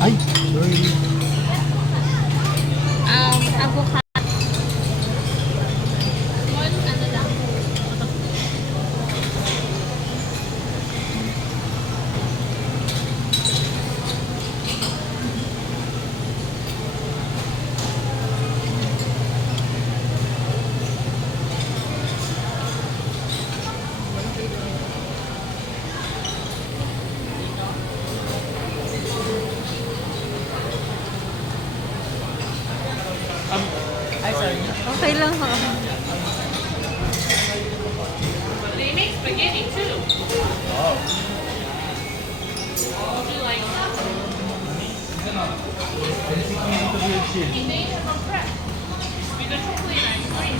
Ay, sorry. Avocado. Ano lang. Ay, sorry. Okay lang ha. They make spaghetti too. Wow. Would you like some? They have a prep. With the chocolate ice cream.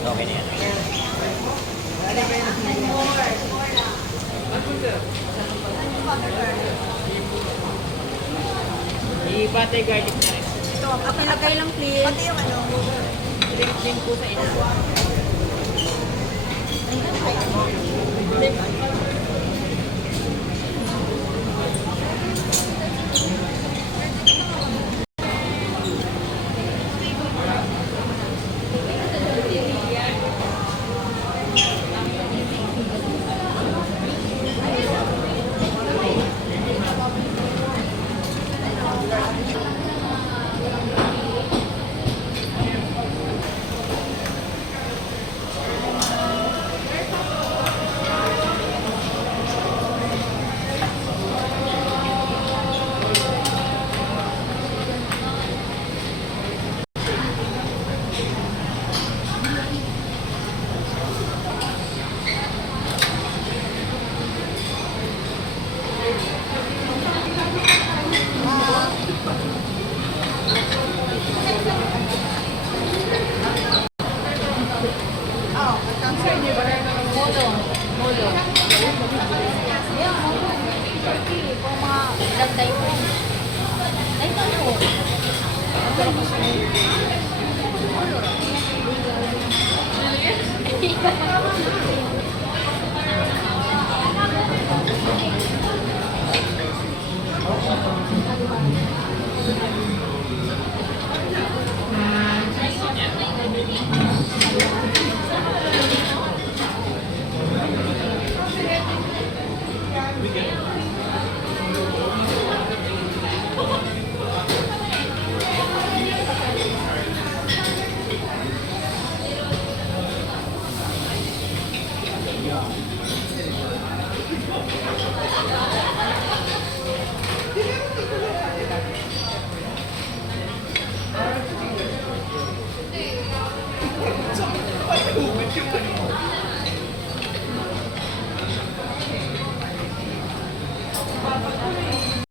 Okay na yan. I-butter garlic na rin. Ito, pakilagay lang please. Pati yung ano. Link din po sa ina. Lagday mo. Ay, ito ano?